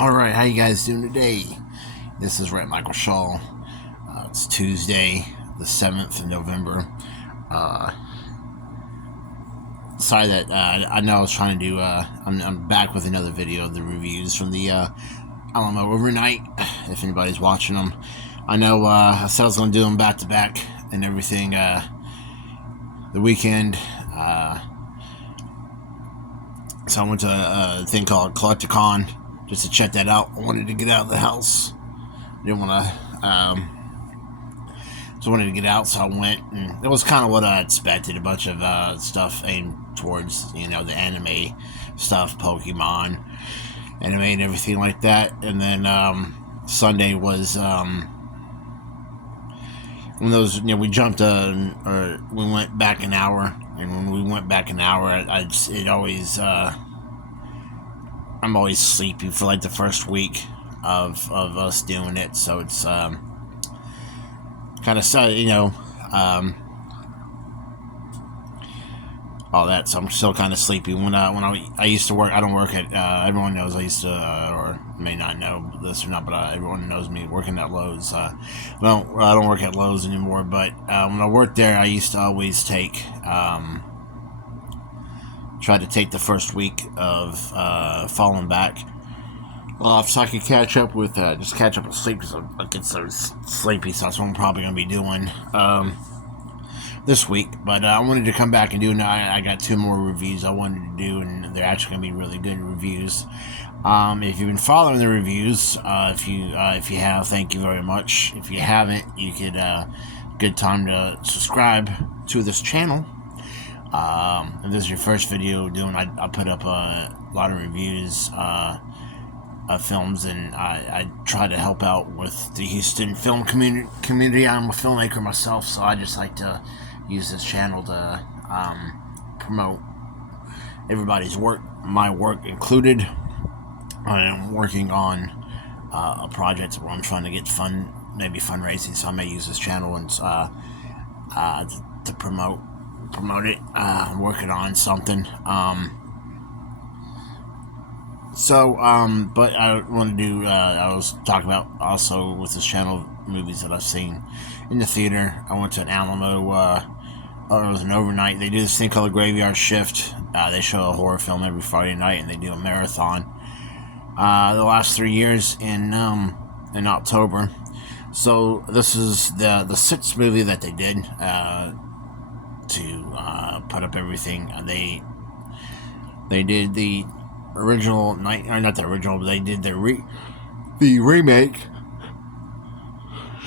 Alright, how you guys doing today? This is Michael Shaw. It's Tuesday, the 7th of November. Sorry that I know I was trying to do, I'm back with another video of the reviews from the Alamo overnight, if anybody's watching them. I know I said I was going to do them back to back and everything the weekend. So I went to a thing called Collecticon just to check that out. I wanted to get out of the house. Didn't want to, so I wanted to get out, so I went, and it was kind of what I expected. A bunch of stuff aimed towards, the anime stuff, Pokemon, anime, and everything like that. And then Sunday was when those, we jumped, or we went back an hour, and when we went back an hour, I'm always sleepy for like the first week of us doing it, so it's kind of sad, all that. So I'm still kind of sleepy. When I used to work, I don't work at. Everyone knows I used to, or may not know this or not, but everyone knows me working at Lowe's. I don't work at Lowe's anymore, but when I worked there, I used to always try to take the first week of falling back off, so I could catch up with sleep, because I get so sleepy. So that's what I'm probably going to be doing this week. But I wanted to come back and do. I got 2 more reviews I wanted to do, and they're actually going to be really good reviews. If you've been following the reviews, if you have, thank you very much. If you haven't, you could good time to subscribe to this channel. If this is your first video doing, I put up a lot of reviews of films, and I try to help out with the Houston film community. I'm a filmmaker myself, so I just like to use this channel to promote everybody's work, my work included. I am working on a project where I'm trying to get fundraising, so I may use this channel and to promote it. I'm working on something. But I want to do, I was talking about also with this channel movies that I've seen in the theater. I went to an Alamo, it was an overnight. They do this thing called a graveyard shift. They show a horror film every Friday night, and they do a marathon the last 3 years in October. So this is the 6th movie that they did to put up everything. They did the original not the original, but they did the remake.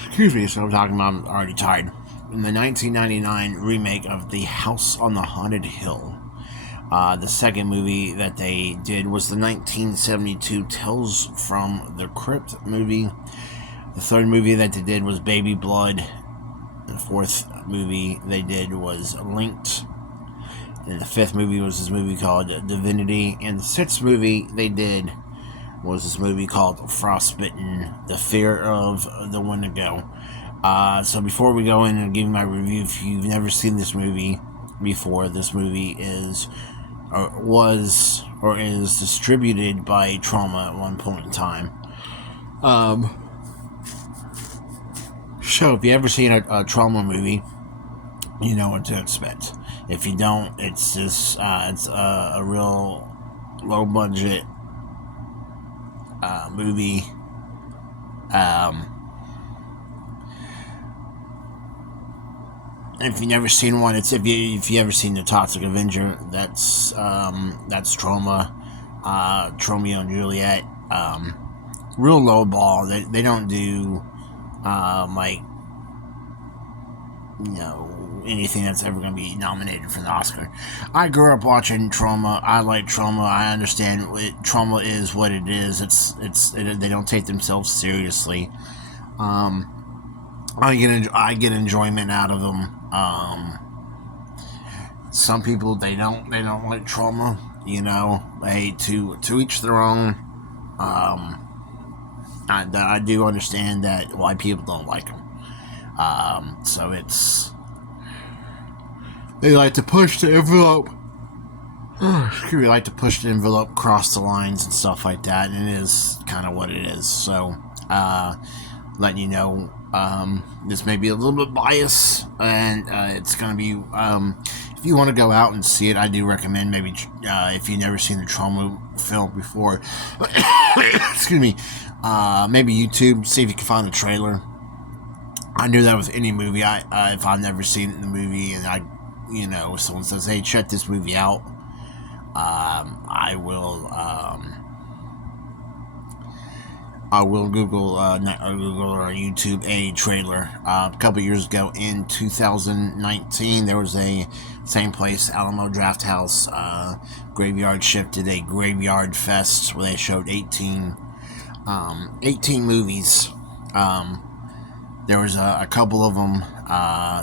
Excuse me, so I'm talking about, I'm already tired. In the 1999 remake of The House on the Haunted Hill. The second movie that they did was the 1972 Tales from the Crypt movie. The third movie that they did was Baby Blood. The 4th movie they did was Linked. And the 5th movie was this movie called Divinity. And the 6th movie they did was this movie called Frostbithen, The Fear of the Wendigo. So before we go in and give my review, if you've never seen this movie before, this movie is distributed by Trauma at one point in time. So if you ever seen a Trauma movie, you know what to expect. If you don't, it's just it's a real low budget movie. If you've never seen one, it's if you ever seen The Toxic Avenger, that's Trauma, Romeo and Juliet. Real low ball. They don't do anything that's ever going to be nominated for the Oscar. I grew up watching Trauma. I like Trauma. I understand Trauma is what it is. They don't take themselves seriously. I get enjoyment out of them. Some people they don't like Trauma. Hey, to each their own. I do understand that why people don't like them. So they like to push the envelope excuse me, like to push the envelope, cross the lines, and stuff like that. And it is kind of what it is. So, letting you know, this may be a little bit biased, and it's going to be. If you want to go out and see it, I do recommend maybe if you've never seen the Trauma film before, excuse me, maybe YouTube, see if you can find a trailer. I do that with any movie. If I've never seen it in the movie, and if someone says, "Hey, check this movie out," I will Google or YouTube a trailer. A couple years ago in 2019, there was a same place, Alamo Draft House, Graveyard Shift did a Graveyard Fest where they showed 18 movies. There was a couple of them.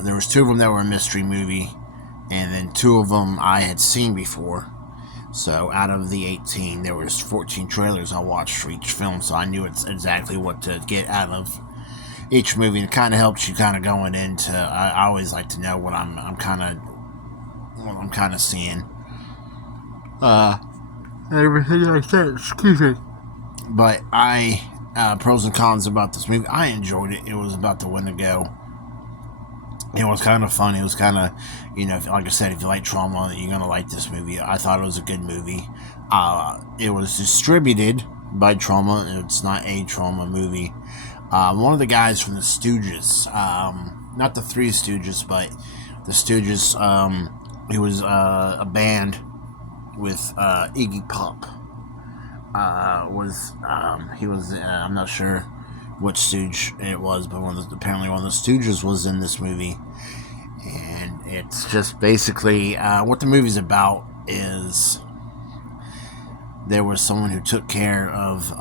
There was 2 of them that were a mystery movie, and then 2 of them I had seen before. So out of the 18, there was 14 trailers I watched for each film, so I knew exactly what to get out of each movie. And it kind of helps you kind of going into. I always like to know what I'm kind of seeing. Everything like that. Excuse me. But pros and cons about this movie. I enjoyed it. It was about the win to go. It was kind of fun. It was kind of, like I said, if you like Trauma, you're going to like this movie. I thought it was a good movie. It was distributed by Trauma. It's not a Trauma movie. One of the guys from the Stooges, not the Three Stooges, but the Stooges, he was a band with Iggy Pop. I'm not sure which Stooge it was, but apparently one of the Stooges was in this movie. And it's just basically what the movie's about is there was someone who took care of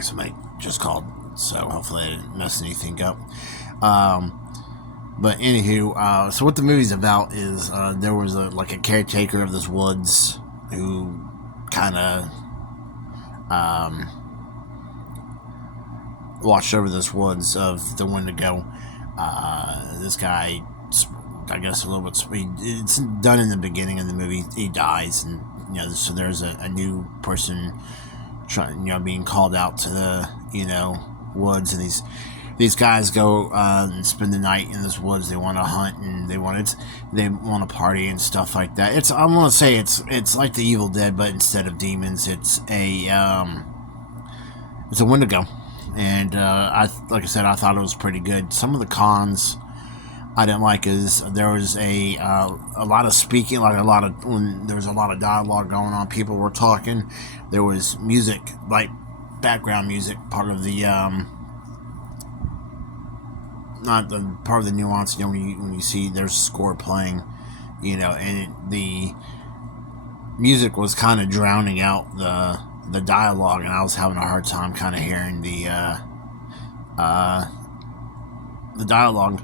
somebody just called, so hopefully I didn't mess anything up. But anywho, so what the movie's about is there was a caretaker of this woods who kind of watched over this woods of the Wendigo. This guy, I guess a little bit. It's done in the beginning of the movie. He dies, and so there's a new person being called out to the woods, and these guys go and spend the night in this woods. They want to hunt, and they want to party and stuff like that. I want to say it's like the Evil Dead, but instead of demons, it's a Wendigo. And like I said, I thought it was pretty good. Some of the cons I didn't like is there was a lot of speaking, when there was a lot of dialogue going on. People were talking. There was music, like background music, part of the not the part of the nuance. When you see there's a score playing, and the music was kind of drowning out the dialogue, and I was having a hard time kind of hearing the dialogue.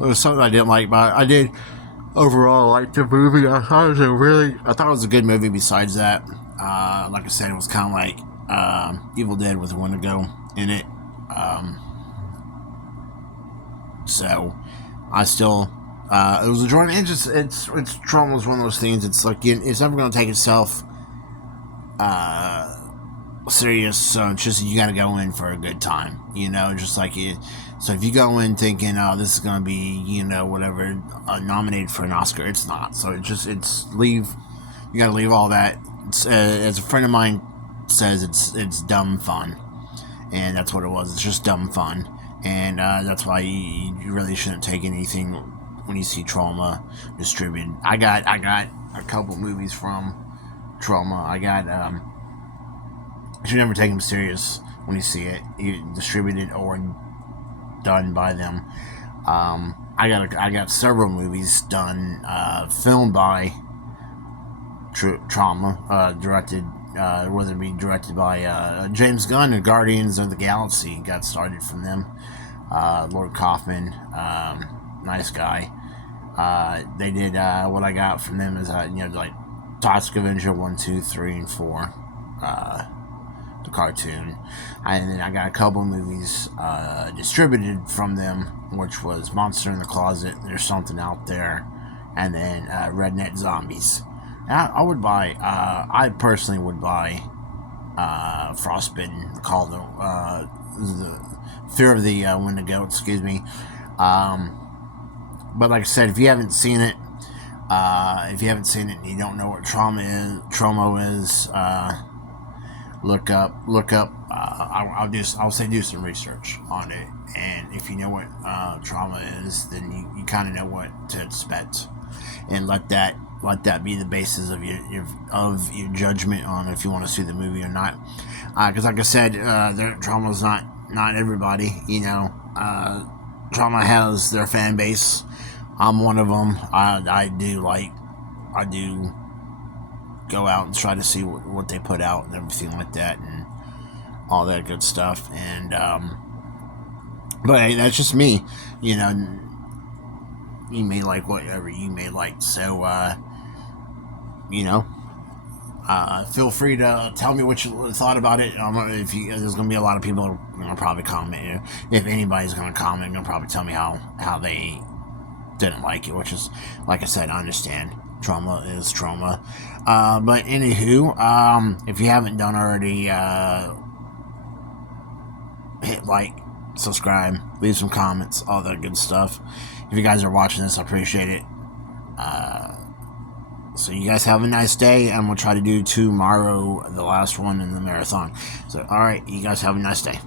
It was something I didn't like, but I did overall like the movie. I thought it was a good movie. Besides that, like I said, it was kind of like Evil Dead with a Wendigo in it. So I still it was enjoying it. It's Trauma was one of those things. It's like it's never going to take itself serious, so it's just you got to go in for a good time, just like it. So if you go in thinking, oh, this is going to be, whatever, nominated for an Oscar, it's not. So you got to leave all that. As a friend of mine says, it's dumb fun, and that's what it was. It's just dumb fun, and that's why you really shouldn't take anything when you see Trauma distributed. I got a couple movies from Trauma. You should never take them serious when you see it, distributed or done by them. I got several movies done, filmed by Trauma, directed, whether it be directed by James Gunn or Guardians of the Galaxy. Got started from them. Lord Kaufman, nice guy. They did what I got from them is like Toxic Avenger 1, 2, 3, and 4. the cartoon. And then I got a couple movies distributed from them, which was Monster in the Closet, There's Something Out There, and then Redneck Zombies. And I personally would buy Frostbithen, called the Fear of the Wendigo, excuse me. But like I said, if you haven't seen it, and you don't know what trauma is, look up. I'll say do some research on it, and if you know what trauma is, then you kind of know what to expect, and let that be the basis of your judgment on if you want to see the movie or not. Because like I said, trauma's not everybody. Trauma has their fan base. I'm one of them. I do go out and try to see what they put out and everything like that and all that good stuff. And but hey, that's just me. You may like whatever you may like. So feel free to tell me what you thought about it. There's gonna be a lot of people gonna probably comment. If anybody's gonna comment, gonna probably tell me how they didn't like it, which is, like I said, I understand. Trauma is trauma. But anywho, if you haven't done already, hit like, subscribe, leave some comments, all that good stuff. If you guys are watching this, I appreciate it. So you guys have a nice day, and we'll try to do tomorrow, the last one in the marathon. So, alright, you guys have a nice day.